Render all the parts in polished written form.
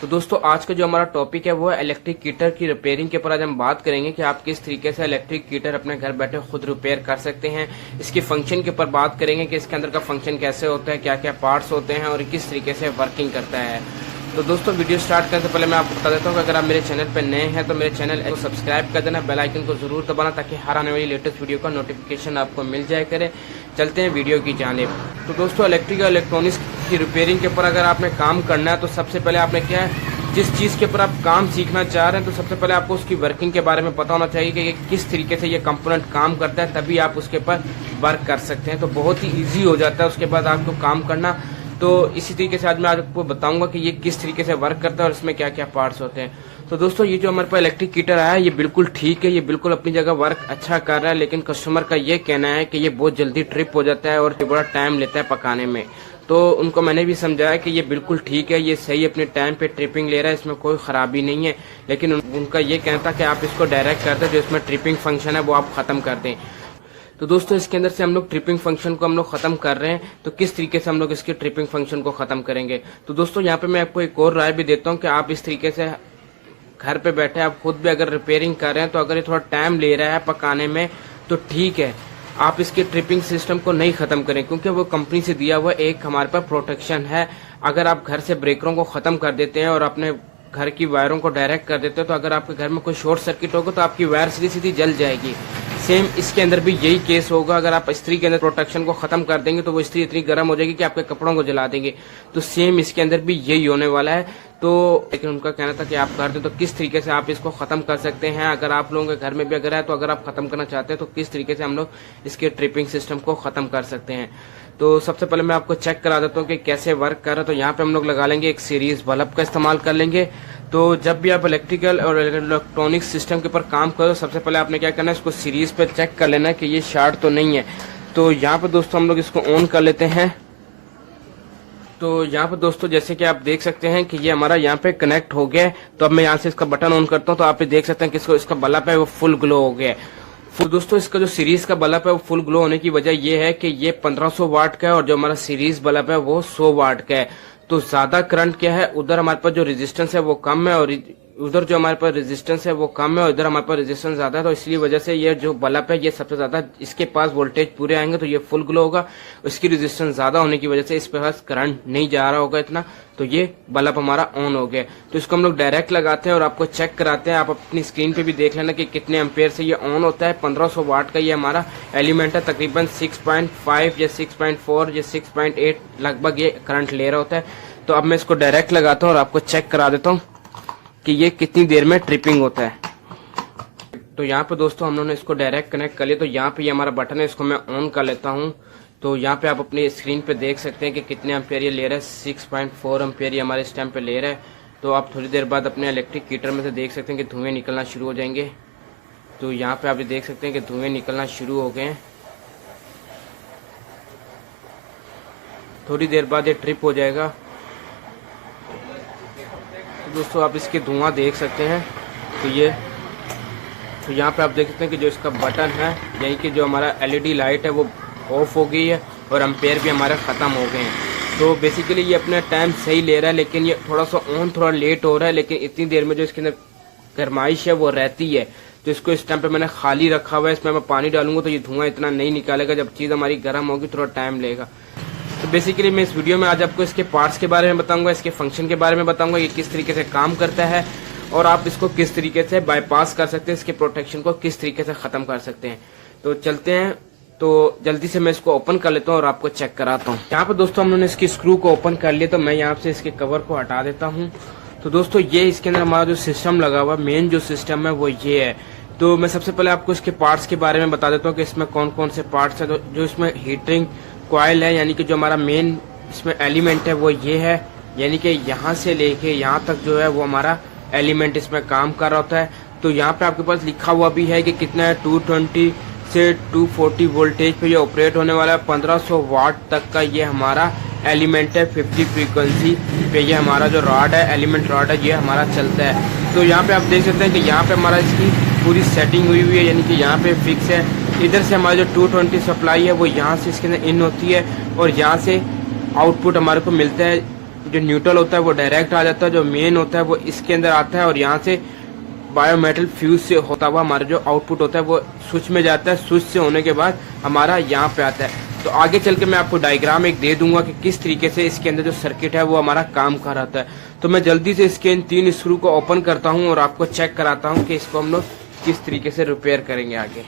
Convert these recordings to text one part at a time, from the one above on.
तो दोस्तों आज का जो हमारा टॉपिक है वो है इलेक्ट्रिक हीटर की रिपेयरिंग के ऊपर आज हम बात करेंगे कि आप किस तरीके से इलेक्ट्रिक हीटर अपने घर बैठे खुद रिपेयर कर सकते हैं। इसकी फंक्शन के ऊपर बात करेंगे कि इसके अंदर का फंक्शन कैसे होता है, क्या क्या पार्ट्स होते हैं और किस तरीके से वर्किंग करता है। तो दोस्तों वीडियो स्टार्ट करने से पहले मैं आपको बता देता हूँ कि अगर आप मेरे चैनल पर नए हैं तो मेरे चैनल को सब्सक्राइब कर देना, बेल आइकन को जरूर दबाना ताकि हर आने वाली लेटेस्ट वीडियो का नोटिफिकेशन आपको मिल जाए करे। चलते हैं वीडियो की जानिब। तो दोस्तों इलेक्ट्रिक और इलेक्ट्रॉनिक्स की रिपेयरिंग के ऊपर अगर आपने काम करना है तो सबसे पहले आपने क्या है, जिस चीज़ के ऊपर आप काम सीखना चाह रहे हैं तो सबसे पहले आपको उसकी वर्किंग के बारे में पता होना चाहिए कि किस तरीके से ये कंपोनेंट काम करता है, तभी आप उसके ऊपर वर्क कर सकते हैं। तो बहुत ही इजी हो जाता है उसके बाद आपको काम करना। तो इसी तरीके से आज मैं आपको बताऊंगा कि ये किस तरीके से वर्क करता है और इसमें क्या क्या पार्ट्स होते हैं। तो दोस्तों ये जो हमारे पास इलेक्ट्रिक हीटर आया है ये बिल्कुल ठीक है, ये बिल्कुल अपनी जगह वर्क अच्छा कर रहा है, लेकिन कस्टमर का ये कहना है कि ये बहुत जल्दी ट्रिप हो जाता है और ये बड़ा टाइम लेता है पकाने में। तो उनको मैंने भी समझाया कि ये बिल्कुल ठीक है, ये सही अपने टाइम पे ट्रिपिंग ले रहा है, इसमें कोई खराबी नहीं है। लेकिन उनका ये कहना था कि आप इसको डायरेक्ट कर दें, जो इसमें ट्रिपिंग फंक्शन है वो आप खत्म कर दें। तो दोस्तों इसके अंदर से हम लोग ट्रिपिंग फंक्शन को हम लोग खत्म कर रहे हैं। तो किस तरीके से हम लोग इसके ट्रिपिंग फंक्शन को खत्म करेंगे, तो दोस्तों यहाँ पे मैं आपको एक और राय भी देता हूँ कि आप इस तरीके से घर पे बैठे आप खुद भी अगर रिपेयरिंग कर रहे हैं तो अगर ये थोड़ा टाइम ले रहा है पकाने में तो ठीक है, आप इसके ट्रिपिंग सिस्टम को नहीं खत्म करें, क्योंकि वो कंपनी से दिया हुआ एक हमारे पास प्रोटेक्शन है। अगर आप घर से ब्रेकरों को खत्म कर देते हैं और अपने घर की वायरों को डायरेक्ट कर देते हैं तो अगर आपके घर में कोई शॉर्ट सर्किट होगा तो आपकी वायर सीधी सीधी जल जाएगी। सेम इसके अंदर भी यही केस होगा। अगर आप इस्त्री के अंदर प्रोटेक्शन को खत्म कर देंगे तो वो इस्त्री इतनी गर्म हो जाएगी कि आपके कपड़ों को जला देंगे। तो सेम इसके अंदर भी यही होने वाला है। तो लेकिन उनका कहना था कि आप कर दें तो किस तरीके से आप इसको खत्म कर सकते हैं। अगर आप लोगों के घर में भी अगर है तो अगर आप खत्म करना चाहते हैं तो किस तरीके से हम लोग इसके ट्रिपिंग सिस्टम को खत्म कर सकते हैं। तो सबसे पहले मैं आपको चेक करा देता हूँ कि कैसे वर्क कर रहा है। तो यहाँ पे हम लोग लगा लेंगे एक सीरीज बल्ब का इस्तेमाल कर लेंगे। तो जब भी आप इलेक्ट्रिकल और इलेक्ट्रॉनिक सिस्टम के ऊपर काम करो सबसे पहले आपने क्या करना है, इसको सीरीज पे चेक कर लेना है कि ये शॉर्ट तो नहीं है। तो यहाँ पे दोस्तों हम लोग इसको ऑन कर लेते हैं। तो यहाँ पे दोस्तों जैसे कि आप देख सकते हैं कि ये हमारा यहाँ पे कनेक्ट हो गया है। तो अब मैं यहाँ से इसका बटन ऑन करता हूँ तो आप देख सकते हैं कि इसका बल्ब है वो फुल ग्लो हो गया है। फिर दोस्तों इसका जो सीरीज का बल्ब है वो फुल ग्लो होने की वजह ये है कि ये 1500 वाट का है और जो हमारा सीरीज बल्ब है वो 100 वाट का है। तो ज्यादा करंट क्या है, उधर हमारे पास जो रेजिस्टेंस है वो कम है और उधर जो हमारे पास रेजिस्टेंस है वो कम है और इधर हमारे पास रेजिस्टेंस ज्यादा है। तो इसलिए वजह से ये जो बल्ब है ये सबसे ज्यादा इसके पास वोल्टेज पूरे आएंगे तो ये फुल ग्लो होगा। इसकी रेजिस्टेंस ज्यादा होने की वजह से इस पे पास करंट नहीं जा रहा होगा इतना, तो ये बल्ब हमारा ऑन हो गया। तो इसको हम लोग डायरेक्ट लगाते हैं और आपको चेक कराते हैं। आप अपनी स्क्रीन पे भी देख लेना कि कितने एम्पेयर से ये ऑन होता है। 1500 वाट का ये हमारा एलिमेंट है, तकरीबन 6.5 या 6.4 या 6.8 लगभग ये करंट ले रहा होता है। तो अब मैं इसको डायरेक्ट लगाता हूँ और आपको चेक करा देता हूँ कि ये कितनी देर में ट्रिपिंग होता है। तो यहाँ पे दोस्तों हम लोगों ने इसको डायरेक्ट कनेक्ट कर लिया। तो यहाँ पे ये हमारा बटन है, इसको मैं ऑन कर लेता हूँ। तो यहाँ पे आप अपनी स्क्रीन पे देख सकते हैं कि कितने एम्पेयर ये ले रहा है, 6.4 एम्पेयर ये हमारे इस टाइम पे ले रहा है। तो आप थोड़ी देर बाद अपने इलेक्ट्रिक हीटर में से देख सकते हैं कि धुएं निकलना शुरू हो जाएंगे। तो यहाँ पे आप देख सकते हैं कि धुएं निकलना शुरू हो गए हैं। थोड़ी देर बाद ये ट्रिप हो जाएगा। तो दोस्तों आप इसके धुआं देख सकते हैं। तो यहाँ पे आप देख सकते हैं कि जो इसका बटन है यानी कि जो हमारा एलईडी लाइट है वो ऑफ हो गई है और एम्पेयर भी हमारे ख़त्म हो गए हैं। तो बेसिकली ये अपना टाइम सही ले रहा है, लेकिन ये थोड़ा सा ऑन थोड़ा लेट हो रहा है, लेकिन इतनी देर में जो इसके अंदर गर्माइश है वो रहती है। तो इसको इस टाइम पे मैंने खाली रखा हुआ है, इसमें मैं पानी डालूंगा तो ये धुआं इतना नहीं निकालेगा। जब चीज़ हमारी गर्म होगी थोड़ा टाइम लेगा। तो बेसिकली मैं इस वीडियो में आज आपको इसके पार्ट्स के बारे में बताऊंगा, इसके फंक्शन के बारे में बताऊंगा, ये किस तरीके से काम करता है और आप इसको किस तरीके से बाईपास कर सकते हैं, इसके प्रोटेक्शन को किस तरीके से ख़त्म कर सकते हैं। तो चलते हैं। तो जल्दी से मैं इसको ओपन कर लेता हूँ और आपको चेक कराता हूँ। यहाँ पर दोस्तों हम लोगों ने इसकी स्क्रू को ओपन कर लिया। तो मैं यहाँ से इसके कवर को हटा देता हूँ। तो दोस्तों ये इसके अंदर हमारा जो सिस्टम लगा हुआ मेन जो सिस्टम है वो ये है। तो मैं सबसे पहले आपको इसके पार्ट्स के बारे में बता देता हूँ कि इसमें कौन कौन से पार्ट्स हैं। तो जो इसमें हीटिंग कॉइल है यानी कि जो हमारा मेन इसमें एलिमेंट है वो ये है, यानी कि यहाँ से लेके यहाँ तक जो है वो हमारा एलिमेंट इसमें काम कर रहा होता है। तो यहाँ पे आपके पास लिखा हुआ भी है कि कितना है, 220 से 240 वोल्टेज पे ये ऑपरेट होने वाला है। 1500 वाट तक का ये हमारा एलिमेंट है। 50 फ्रीक्वेंसी पे ये हमारा जो रॉड है, एलिमेंट रॉड है, ये हमारा चलता है। तो यहाँ पे आप देख सकते हैं कि यहाँ पे हमारा इसकी पूरी सेटिंग हुई हुई है, यानी कि यहाँ पे फिक्स है। इधर से हमारा जो 220 सप्लाई है वो यहाँ से इसके अंदर इन होती है और यहाँ से आउटपुट हमारे को मिलता है जो न्यूट्रल होता है वो डायरेक्ट आ जाता है, जो मेन होता है वो इसके अंदर आता है और यहाँ से बायोमेटल फ्यूज से होता हुआ हमारा जो आउटपुट होता है वो स्विच में जाता है। स्विच से होने के बाद हमारा यहाँ पे आता है। तो आगे चल के मैं आपको डायग्राम एक दे दूंगा कि किस तरीके से इसके अंदर जो सर्किट है वो हमारा काम कर रहा है। तो मैं जल्दी से इसके इन 3 स्क्रू को ओपन करता हूँ और आपको चेक कराता हूँ कि इसको हम लोग किस तरीके से रिपेयर करेंगे आगे।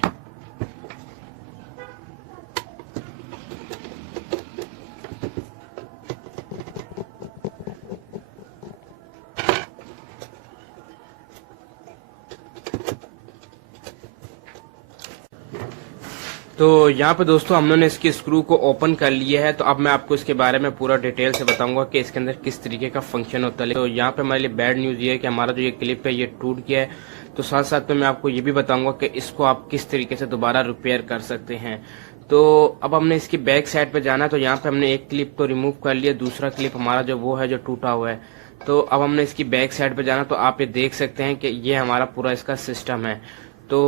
तो यहाँ पे दोस्तों हम लोगों ने इसकी स्क्रू को ओपन कर लिया है। तो अब मैं आपको इसके बारे में पूरा डिटेल से बताऊंगा कि इसके अंदर किस तरीके का फंक्शन होता है। तो यहाँ पे हमारे लिए बैड न्यूज़ ये है कि हमारा जो ये क्लिप है ये टूट गया है। तो साथ साथ में मैं आपको ये भी बताऊंगा कि इसको आप किस तरीके से दोबारा रिपेयर कर सकते हैं। तो अब हमने इसकी बैक साइड पे जाना है। तो यहाँ पे हमने एक क्लिप को रिमूव कर लिया, दूसरा क्लिप हमारा जो वो है जो टूटा हुआ है। तो अब हमने इसकी बैक साइड पे जाना। तो आप ये देख सकते हैं कि ये हमारा पूरा इसका सिस्टम है। तो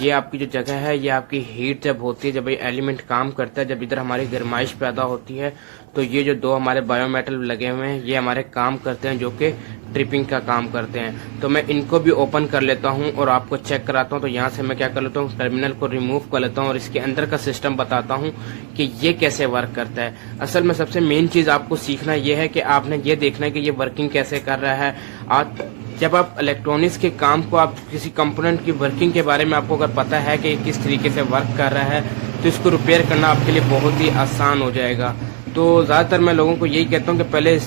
ये आपकी जो जगह है ये आपकी हीट जब होती है, जब ये एलिमेंट काम करता है, जब इधर हमारी गर्माइश पैदा होती है, तो ये जो 2 हमारे बायोमेटल लगे हुए हैं ये हमारे काम करते हैं, जो कि ट्रिपिंग का काम करते हैं। तो मैं इनको भी ओपन कर लेता हूं और आपको चेक कराता हूं। तो यहाँ से मैं क्या कर लेता हूँ, टर्मिनल को रिमूव कर लेता हूँ और इसके अंदर का सिस्टम बताता हूँ कि ये कैसे वर्क करता है। असल में सबसे मेन चीज आपको सीखना ये है कि आपने ये देखना है कि ये वर्किंग कैसे कर रहा है। आज जब आप इलेक्ट्रॉनिक्स के काम को, आप किसी कंपोनेंट की वर्किंग के बारे में आपको अगर पता है कि किस तरीके से वर्क कर रहा है, तो इसको रिपेयर करना आपके लिए बहुत ही आसान हो जाएगा। तो ज़्यादातर मैं लोगों को यही कहता हूँ कि पहले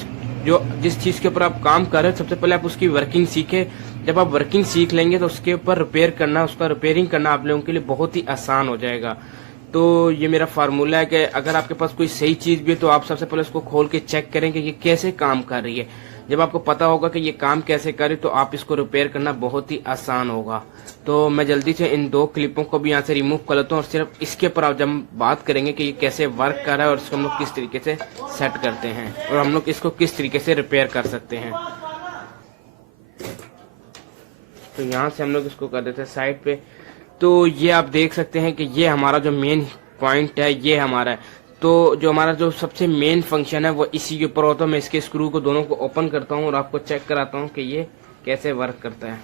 जिस चीज़ के ऊपर आप काम कर रहे हैं सबसे पहले आप उसकी वर्किंग सीखें। जब आप वर्किंग सीख लेंगे तो उसके ऊपर रिपेयर करना, उसका रिपेयरिंग करना आप लोगों के लिए बहुत ही आसान हो जाएगा। तो ये मेरा फार्मूला है कि अगर आपके पास कोई सही चीज़ भी है तो आप सबसे पहले उसको खोल के चेक करें कि ये कैसे काम कर रही है। जब आपको पता होगा कि ये काम कैसे करे तो आप इसको रिपेयर करना बहुत ही आसान होगा। तो मैं जल्दी से इन 2 क्लिपों को भी यहाँ से रिमूव कर लेता हूँ और सिर्फ इसके ऊपर आप जब बात करेंगे कि ये कैसे वर्क कर रहा है और इसको हम लोग किस तरीके से सेट करते हैं और हम लोग इसको किस तरीके से रिपेयर कर सकते हैं। तो यहाँ से हम लोग इसको कर देते हैं साइड पे। तो ये आप देख सकते हैं कि ये हमारा जो मेन पॉइंट है ये हमारा है। तो जो हमारा जो सबसे मेन फंक्शन है वो इसी के ऊपर होता है। मैं इसके स्क्रू को दोनों को ओपन करता हूँ और आपको चेक कराता हूँ कि ये कैसे वर्क करता है।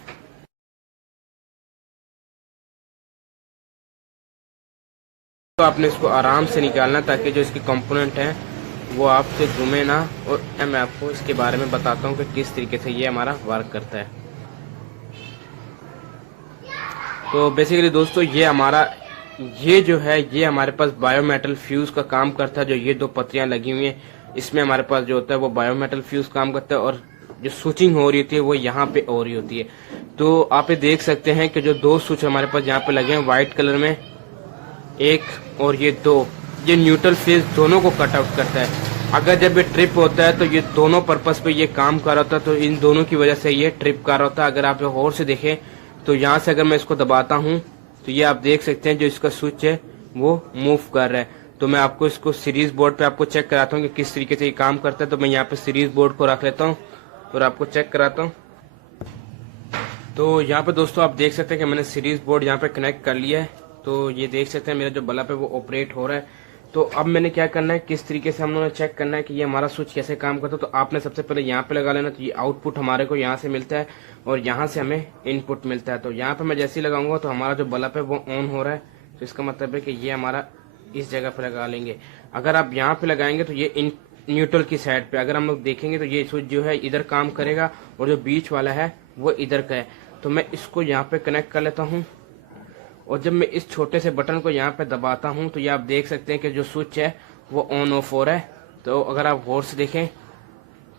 तो आपने इसको आराम से निकालना ताकि जो इसके कंपोनेंट हैं वो आपसे घूमे ना। और मैं आपको इसके बारे में बताता हूँ कि किस तरीके से ये हमारा वर्क करता है। तो बेसिकली दोस्तों ये जो है ये हमारे पास बायोमेटल फ्यूज का काम करता है। जो ये 2 पत्रियां लगी हुई हैं इसमें हमारे पास जो होता है वो बायोमेटल फ्यूज काम करता है और जो स्विचिंग हो रही होती है वो यहाँ पे हो रही होती है। तो आप ये देख सकते हैं कि जो 2 स्विच हमारे पास यहाँ पे लगे हैं व्हाइट कलर में, एक और ये 2, ये न्यूट्रल फेज दोनों को कट आउट करता है। अगर जब ये ट्रिप होता है तो ये दोनों पर्पज पे ये काम कर रहा होता है। तो इन दोनों की वजह से ये ट्रिप कर रहा होता है। अगर आप गौर से देखें तो यहाँ से अगर मैं इसको दबाता हूँ तो ये आप देख सकते हैं जो इसका स्विच है वो मूव कर रहा है। तो मैं आपको इसको सीरीज बोर्ड पे आपको चेक कराता हूँ कि किस तरीके से ये काम करता है। तो मैं यहाँ पे सीरीज बोर्ड को रख लेता हूँ और आपको चेक कराता हूँ। तो यहाँ पे दोस्तों आप देख सकते हैं कि मैंने सीरीज बोर्ड यहाँ पे कनेक्ट कर लिया है। तो ये देख सकते हैं मेरा जो बल्ब है वो ऑपरेट हो रहा है। तो अब मैंने क्या करना है, किस तरीके से हम लोगों ने चेक करना है कि ये हमारा स्विच कैसे काम करता है। तो आपने सबसे पहले यहाँ पे लगा लेना। तो ये आउटपुट हमारे को यहाँ से मिलता है और यहाँ से हमें इनपुट मिलता है। तो यहाँ पे मैं जैसे ही लगाऊंगा तो हमारा जो बल्ब है वो ऑन हो रहा है। तो इसका मतलब है कि ये हमारा इस जगह पे लगा लेंगे। अगर आप यहाँ पे लगाएंगे तो ये न्यूट्रल की साइड पे अगर हम लोग देखेंगे तो ये स्विच जो है इधर काम करेगा और जो बीच वाला है वो इधर का है। तो मैं इसको यहाँ पे कनेक्ट कर लेता हूँ और जब मैं इस छोटे से बटन को यहाँ पे दबाता हूँ तो ये आप देख सकते हैं कि जो स्विच है वो ऑन ऑफ हो रहा है। तो अगर आप गौर से देखें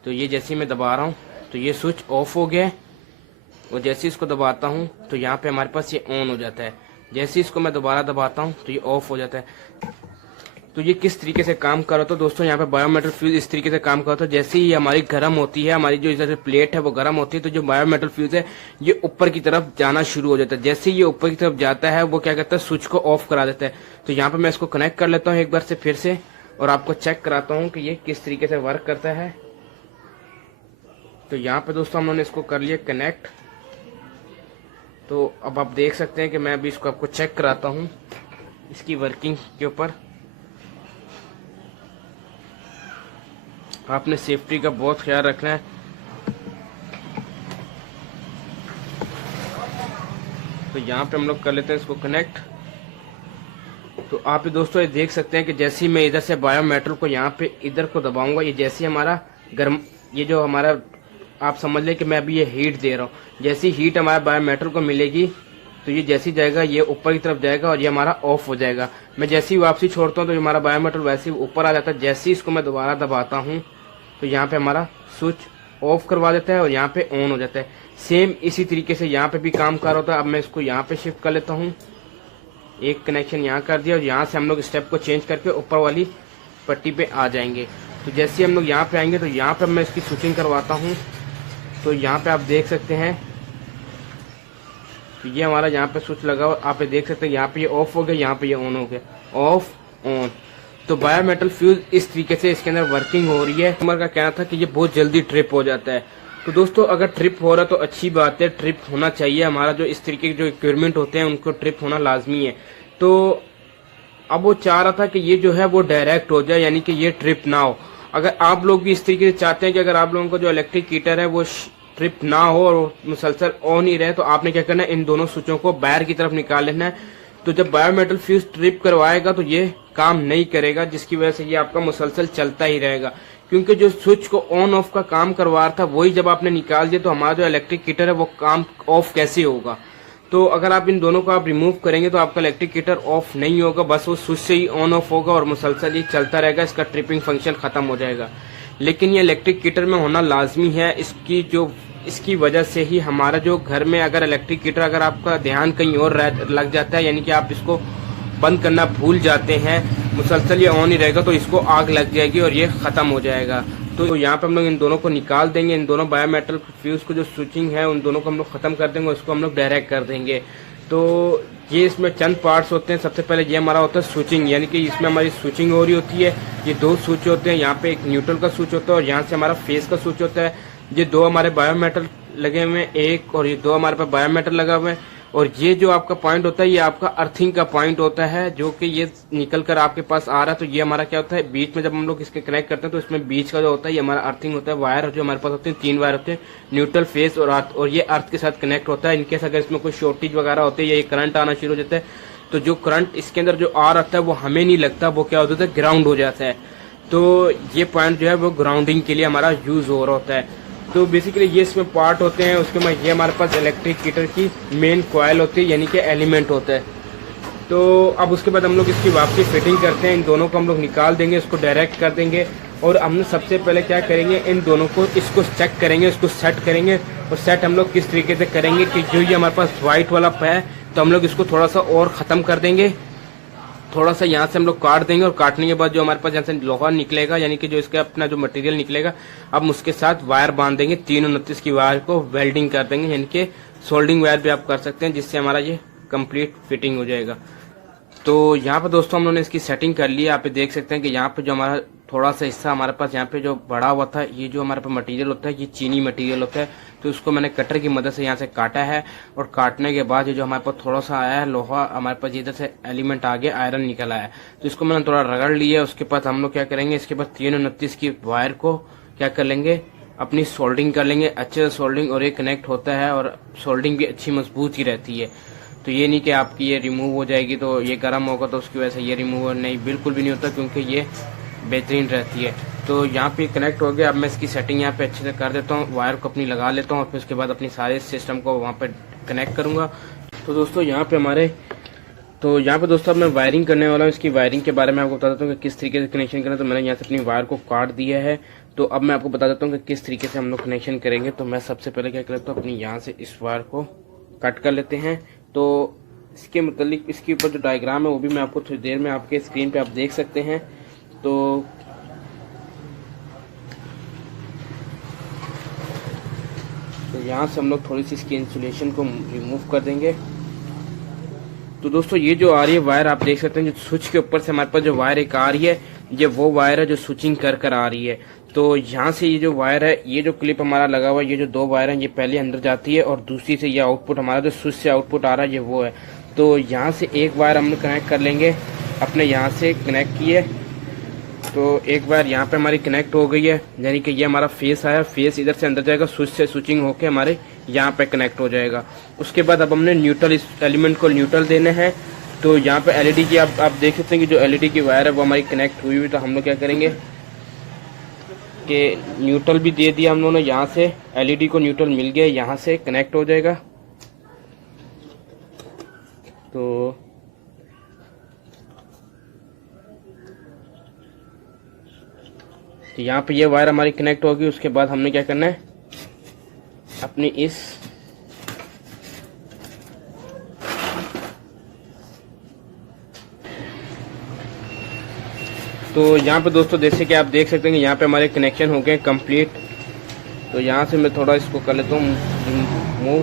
तो ये जैसे ही मैं दबा रहा हूँ तो ये स्विच ऑफ हो गया है और जैसे इसको दबाता हूँ तो यहाँ पे हमारे पास ये ऑन हो जाता है। जैसे इसको मैं दोबारा दबाता हूँ तो ये ऑफ हो जाता है। तो ये किस तरीके से काम कर रहा था दोस्तों, यहाँ पे बायोमेटल फ्यूज इस तरीके से काम करता है। जैसे ही हमारी गर्म होती है, हमारी जो इधर प्लेट है वो गर्म होती है, तो जो बायोमेटल फ्यूज है ये ऊपर की तरफ जाना शुरू हो जाता है। जैसे ही ये ऊपर की तरफ जाता है वो क्या करता है, स्विच को ऑफ करा देता है। तो यहाँ पे मैं इसको कनेक्ट कर लेता हूँ एक बार से फिर से और आपको चेक कराता हूँ कि ये किस तरीके से वर्क करता है। तो यहाँ पे दोस्तों हम लोगों ने इसको कर लिया कनेक्ट। तो अब आप देख सकते हैं कि मैं अभी इसको आपको चेक कराता हूँ इसकी वर्किंग के ऊपर। आपने सेफ्टी का बहुत ख्याल रखना है। तो यहाँ पे हम लोग कर लेते हैं इसको कनेक्ट। तो आप दोस्तों ये देख सकते हैं कि जैसे ही मैं इधर से बायोमेटल को यहाँ पे इधर को दबाऊंगा, ये जैसे हमारा गर्म, ये जो हमारा आप समझ लें कि मैं अभी ये हीट दे रहा हूँ, जैसी हीट हमारा बायोमेटल को मिलेगी तो ये जैसी जाएगा ये ऊपर की तरफ जाएगा और ये हमारा ऑफ हो जाएगा। मैं जैसे ही वापसी छोड़ता हूँ तो हमारा बायोमेटल वैसे ही ऊपर आ जाता है। जैसे ही इसको मैं दोबारा दबाता हूँ तो यहाँ पे हमारा स्विच ऑफ करवा देता है और यहाँ पे ऑन हो जाता है। सेम इसी तरीके से यहाँ पे भी काम कर होता है। अब मैं इसको यहाँ पे शिफ्ट कर लेता हूँ, एक कनेक्शन यहाँ कर दिया और यहाँ से हम लोग स्टेप को चेंज करके ऊपर वाली पट्टी पे आ जाएंगे। तो जैसे ही हम लोग यहाँ पे आएंगे तो यहाँ पे मैं इसकी स्विचिंग करवाता हूँ। तो यहाँ पे आप देख सकते हैं, तो ये हमारा यहाँ पे स्विच लगा हुआ, आप देख सकते हैं यहाँ पे ये ऑफ हो गया, यहाँ पे ये ऑन हो गया, ऑफ ऑन। तो बायोमेटल फ्यूज इस तरीके से इसके अंदर वर्किंग हो रही है। कस्टमर का कहना था कि ये बहुत जल्दी ट्रिप हो जाता है। तो दोस्तों अगर ट्रिप हो रहा है तो अच्छी बात है, ट्रिप होना चाहिए। हमारा जो इस तरीके के जो इक्विपमेंट होते हैं उनको ट्रिप होना लाजमी है। तो अब वो चाह रहा था कि ये जो है वो डायरेक्ट हो जाए, यानी कि ये ट्रिप ना हो। अगर आप लोग भी इस तरीके से चाहते हैं कि अगर आप लोगों को जो इलेक्ट्रिक हीटर है वो ट्रिप ना हो और मुसलसल ऑन ही रहे, तो आपने क्या करना है, इन दोनों स्विचों को बाहर की तरफ निकाल लेना है। तो जब बायोमेटल फ्यूज ट्रिप करवाएगा तो ये काम नहीं करेगा, जिसकी वजह से ये आपका मुसलसल चलता ही रहेगा। क्योंकि जो स्विच को ऑन ऑफ का काम करवा रहा था वही जब आपने निकाल दिया तो हमारा जो इलेक्ट्रिक हीटर है वो काम ऑफ कैसे होगा। तो अगर आप इन दोनों को आप रिमूव करेंगे तो आपका इलेक्ट्रिक हीटर ऑफ नहीं होगा, बस वो स्विच से ही ऑन ऑफ होगा और मुसलसल ये चलता रहेगा, इसका ट्रिपिंग फंक्शन खत्म हो जाएगा। लेकिन ये इलेक्ट्रिक हीटर में होना लाजमी है। इसकी वजह से ही हमारा जो घर में अगर इलेक्ट्रिक हीटर अगर आपका ध्यान कहीं और लग जाता है, यानी कि आप इसको बंद करना भूल जाते हैं, मुसलसल ये ऑन ही रहेगा तो इसको आग लग जाएगी और ये खत्म हो जाएगा। तो यहाँ पे हम लोग इन दोनों को निकाल देंगे, इन दोनों बायोमेटल फ्यूज को जो स्विचिंग है उन दोनों को हम लोग खत्म कर देंगे, उसको हम लोग डायरेक्ट कर देंगे। तो ये इसमें चंद पार्ट्स होते हैं। सबसे पहले ये हमारा होता है स्विचिंग, यानी कि इसमें हमारी स्विचिंग हो रही होती है। ये दो स्विच होते हैं, यहाँ पे एक न्यूट्रल का स्विच होता है और यहाँ से हमारा फेस का स्विच होता है। ये दो हमारे बायोमेटल लगे हुए हैं एक, और ये दो हमारे पास बायोमेटल लगा हुआ है। और ये जो आपका पॉइंट होता है ये आपका अर्थिंग का पॉइंट होता है, जो कि ये निकल कर आपके पास आ रहा है। तो ये हमारा क्या होता है, बीच में जब हम लोग इसके कनेक्ट करते हैं तो इसमें बीच का जो होता है ये हमारा अर्थिंग होता है। वायर जो हमारे पास होते हैं 3 वायर होते हैं, न्यूट्रल, फेस और अर्थ, और ये अर्थ के साथ कनेक्ट होता है। इनकेस अगर इसमें कोई शॉर्टेज वगैरह होती है या करंट आना शुरू हो जाता है तो जो करंट इसके अंदर जो आ रहा है वो हमें नहीं लगता, वो क्या होता है, ग्राउंड हो जाता है। तो ये पॉइंट जो है वो ग्राउंडिंग के लिए हमारा यूज हो रहा होता है। तो बेसिकली ये इसमें पार्ट होते हैं। उसके बाद ये हमारे पास इलेक्ट्रिक हीटर की मेन कॉइल होती है, यानी कि एलिमेंट होता है। तो अब उसके बाद हम लोग इसकी वापसी फिटिंग करते हैं। इन दोनों को हम लोग निकाल देंगे, इसको डायरेक्ट कर देंगे और हमने सबसे पहले क्या करेंगे, इन दोनों को इसको चेक करेंगे, इसको सेट करेंगे। और सेट हम लोग किस तरीके से करेंगे कि जो ये हमारे पास व्हाइट वाला है तो हम लोग इसको थोड़ा सा और ख़त्म कर देंगे, थोड़ा सा यहाँ से हम लोग काट देंगे और काटने के बाद जो हमारे पास यहाँ से लोहा निकलेगा, यानी कि जो इसका अपना जो मटेरियल निकलेगा, अब उसके साथ वायर बांध देंगे। 329 की वायर को वेल्डिंग कर देंगे, यानी कि सोल्डिंग वायर भी आप कर सकते हैं, जिससे हमारा ये कंप्लीट फिटिंग हो जाएगा। तो यहाँ पे दोस्तों हम लोगों ने इसकी सेटिंग कर ली है। आप देख सकते हैं कि यहाँ पे जो हमारा थोड़ा सा हिस्सा हमारे पास यहाँ पे जो बड़ा हुआ था, ये जो हमारे पास मटेरियल होता है ये चीनी मटेरियल होता है। तो उसको मैंने कटर की मदद से यहाँ से काटा है और काटने के बाद ये जो हमारे पास थोड़ा सा आया है लोहा, हमारे पास इधर से एलिमेंट आ गया, आयरन निकल आया है। तो इसको मैंने थोड़ा रगड़ लिया। उसके बाद हम लोग क्या करेंगे, इसके बाद 329 की वायर को क्या कर लेंगे, अपनी सोल्डिंग कर लेंगे अच्छे से सोल्डिंग, और ये कनेक्ट होता है और सोल्डिंग भी अच्छी मजबूत ही रहती है। तो ये नहीं कि आपकी ये रिमूव हो जाएगी तो ये गर्म होगा तो उसकी वजह से ये रिमूव नहीं, बिल्कुल भी नहीं होता, क्योंकि ये बेहतरीन रहती है। तो यहाँ पे कनेक्ट हो गया। अब मैं इसकी सेटिंग यहाँ पे अच्छे से कर देता हूँ, वायर को अपनी लगा लेता हूँ और फिर उसके बाद अपनी सारे सिस्टम को वहाँ पे कनेक्ट करूँगा। तो दोस्तों यहाँ पे दोस्तों अब मैं वायरिंग करने वाला हूँ। इसकी वायरिंग के बारे में आपको बता देता हूँ कि किस तरीके से कनेक्शन करना है। तो मैंने यहाँ से अपनी वायर को काट दिया है। तो अब मैं आपको बता देता हूँ कि किस तरीके से हम लोग कनेक्शन करेंगे। तो मैं सबसे पहले क्या करता हूँ, अपनी यहाँ से इस वायर को कट कर लेते हैं। तो इसके मतलब इसके ऊपर जो डायग्राम है वो भी मैं आपको थोड़ी देर में आपके स्क्रीन पे आप देख सकते हैं। तो यहाँ से हम लोग थोड़ी सी इसकी इंसुलेशन को रिमूव कर देंगे। तो दोस्तों ये जो आ रही है वायर आप देख सकते हैं, जो स्विच के ऊपर से हमारे पास जो वायर एक आ रही है, ये वो वायर है जो स्विचिंग कर आ रही है। तो यहाँ से ये जो वायर है, ये जो क्लिप हमारा लगा हुआ है, ये जो 2 वायर हैं ये पहले अंदर जाती है और दूसरी से ये आउटपुट हमारा जो स्विच से आउटपुट आ रहा है ये वो है। तो यहाँ से एक वायर हम कनेक्ट कर लेंगे, अपने यहाँ से कनेक्ट किए तो एक बार यहाँ पे हमारी कनेक्ट हो गई है, यानी कि ये हमारा फेस आया, फेस इधर से अंदर जाएगा, स्विच से स्विचिंग होके हमारे यहाँ पे कनेक्ट हो जाएगा। उसके बाद अब हमने न्यूट्रल, इस एलिमेंट को न्यूट्रल देने हैं। तो यहाँ पे एलईडी की आप देख सकते हैं कि जो एलईडी की वायर है वो हमारी कनेक्ट हुई हुई। तो हम लोग क्या करेंगे कि न्यूट्रल भी दे दिया हम लोगों ने, यहाँ से एलईडी को न्यूट्रल मिल गया, यहाँ से कनेक्ट हो जाएगा। तो यहाँ पे ये वायर हमारी कनेक्ट होगी। उसके बाद हमने क्या करना है, अपनी इस तो यहाँ पे दोस्तों जैसे कि आप देख सकते हैं कि यहाँ पे हमारे कनेक्शन हो गए कंप्लीट। तो यहाँ से मैं थोड़ा इसको कर लेता हूँ मूव।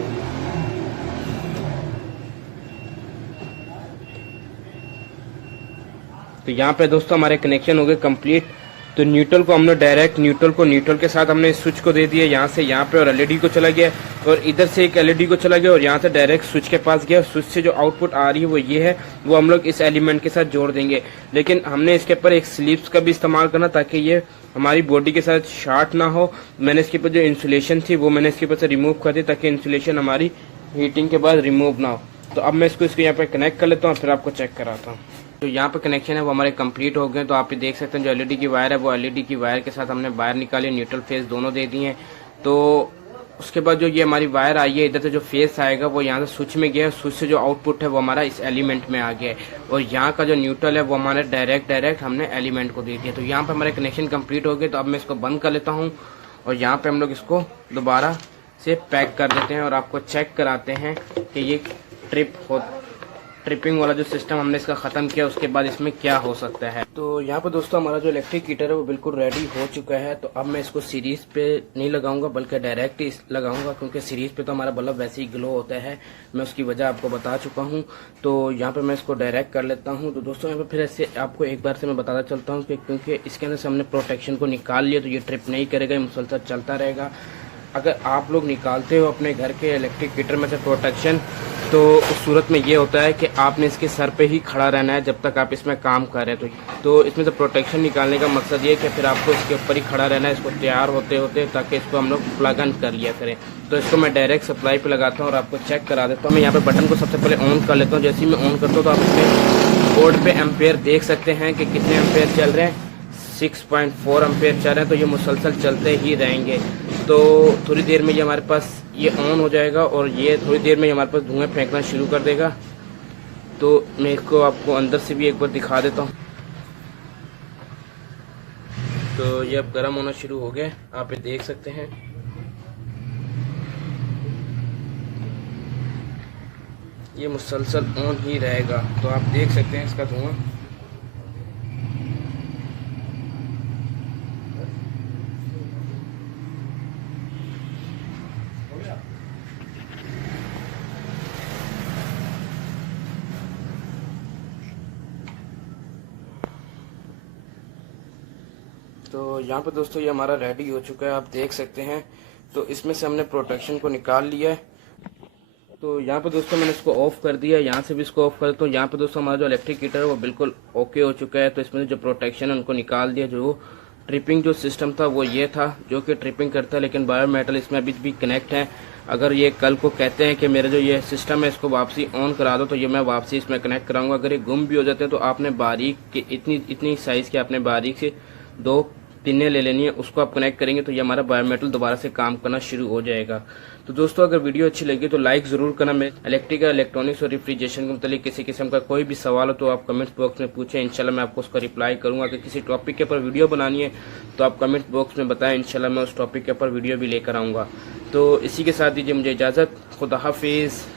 तो यहाँ पे दोस्तों हमारे कनेक्शन हो गए कंप्लीट। तो न्यूट्रल को हमने डायरेक्ट न्यूट्रल के साथ हमने स्विच को दे दिया यहाँ से यहाँ पे, और एलईडी को चला गया, और इधर से एक एलईडी को चला गया और यहाँ से डायरेक्ट स्विच के पास गया। स्विच से जो आउटपुट आ रही है वो ये है, वो हम लोग इस एलिमेंट के साथ जोड़ देंगे। लेकिन हमने इसके ऊपर एक स्लीव्स का भी इस्तेमाल करना ताकि ये हमारी बॉडी के साथ शॉर्ट ना हो। मैंने इसके ऊपर जो इंसुलेशन थी वो मैंने इसके ऊपर से रिमूव कर दी ताकि इंसुलेशन हमारी हीटिंग के बाद रिमूव ना हो। तो अब मैं इसको यहाँ पे कनेक्ट कर लेता हूँ, फिर आपको चेक कराता हूँ। तो यहाँ पे कनेक्शन है वो हमारे कंप्लीट हो गए। तो आप ये देख सकते हैं जो एलईडी की वायर है वो एलईडी की वायर के साथ हमने वायर निकाली, न्यूट्रल फेस दोनों दे दिए हैं। तो उसके बाद जो ये हमारी वायर आई है, इधर से जो फेस आएगा वो यहाँ से स्विच में गया, स्विच से जो आउटपुट है वो हमारा इस एलिमेंट में आ गया है, और यहाँ का जो न्यूट्रल है वो हमारे डायरेक्ट हमने एलिमेंट को दे दिया। तो यहाँ पे हमारे कनेक्शन कंप्लीट हो गए। तो अब मैं इसको बंद कर लेता हूँ और यहाँ पे हम लोग इसको दोबारा से पैक कर देते हैं और आपको चेक कराते हैं कि ये ट्रिपिंग वाला जो सिस्टम हमने इसका ख़त्म किया उसके बाद इसमें क्या हो सकता है। तो यहाँ पर दोस्तों हमारा जो इलेक्ट्रिक हीटर है वो बिल्कुल रेडी हो चुका है। तो अब मैं इसको सीरीज पे नहीं लगाऊंगा बल्कि डायरेक्ट ही लगाऊंगा, क्योंकि सीरीज पे तो हमारा बल्ब वैसे ही ग्लो होता है। मैं उसकी वजह आपको बता चुका हूँ। तो यहाँ पे मैं इसको डायरेक्ट कर लेता हूँ। तो दोस्तों यहाँ पे फिर ऐसे आपको एक बार से मैं बताता चलता हूँ कि क्योंकि इसके अंदर से हमने प्रोटेक्शन को निकाल लिया तो ये ट्रिप नहीं करेगा, ये मुसलसल चलता रहेगा। अगर आप लोग निकालते हो अपने घर के इलेक्ट्रिक हीटर में से प्रोटेक्शन, तो उस सूरत में ये होता है कि आपने इसके सर पे ही खड़ा रहना है जब तक आप इसमें काम कर रहे हैं। तो इसमें से प्रोटेक्शन निकालने का मकसद ये है कि फिर आपको इसके ऊपर ही खड़ा रहना है इसको तैयार होते होते, ताकि इसको हम लोग प्लग इन कर लिया करें। तो इसको मैं डायरेक्ट सप्लाई पे लगाता हूँ और आपको चेक करा देता हूँ। मैं यहाँ पे बटन को सबसे पहले ऑन कर लेता हूँ। जैसे ही मैं ऑन करता हूँ तो आप इसमें बोर्ड पे एम्पेयर देख सकते हैं कि कितने एम्पेयर चल रहे हैं, 6.4 एम्पेयर चल रहे हैं। तो ये मुसलसल चलते ही रहेंगे। तो थोड़ी देर में ये हमारे पास ये ऑन हो जाएगा और ये थोड़ी देर में हमारे पास धुआं फेंकना शुरू कर देगा। तो मैं इसको आपको अंदर से भी एक बार दिखा देता हूँ। तो ये अब गर्म होना शुरू हो गया, आप ये देख सकते हैं। ये मुसलसल ऑन ही रहेगा। तो आप देख सकते हैं इसका धुआं। तो यहाँ पे दोस्तों ये हमारा रेडी हो चुका है, आप देख सकते हैं। तो इसमें से हमने प्रोटेक्शन को निकाल लिया है। तो यहाँ पे दोस्तों मैंने इसको ऑफ कर दिया, यहाँ से भी इसको ऑफ कर देता हूँ। यहाँ पे दोस्तों हमारा जो इलेक्ट्रिक हीटर है वो बिल्कुल ओके हो चुका है। तो इसमें जो प्रोटेक्शन है उनको निकाल दिया। जो ट्रिपिंग जो सिस्टम था वो ये था जो कि ट्रिपिंग करता है, लेकिन बायो मेटल इसमें अभी भी कनेक्ट है। अगर ये कल को कहते हैं कि मेरा जो ये सिस्टम है इसको वापसी ऑन करा दो, तो ये मैं वापसी इसमें कनेक्ट कराऊंगा। अगर ये गुम भी हो जाते हैं तो आपने बारीक के इतनी साइज़ के आपने बारीक से 2 पिनें ले लेनी है, उसको आप कनेक्ट करेंगे तो ये हमारा बायोमेटल दोबारा से काम करना शुरू हो जाएगा। तो दोस्तों अगर वीडियो अच्छी लगी तो लाइक ज़रूर करना। मैं इलेक्ट्रिकल, इलेक्ट्रॉनिक्स और रेफ्रिजरेशन के मतलब किसी किस्म का कोई भी सवाल हो तो आप कमेंट बॉक्स में पूछें, इंशाल्लाह मैं आपको उसका रिप्लाई करूँगा। अगर किसी टॉपिक के ऊपर वीडियो बनानी है तो आप कमेंट बॉक्स में बताएं, इंशाल्लाह मैं उस टॉपिक के ऊपर वीडियो भी लेकर आऊँगा। तो इसी के साथ दीजिए मुझे इजाज़त। खुदा हाफिज़।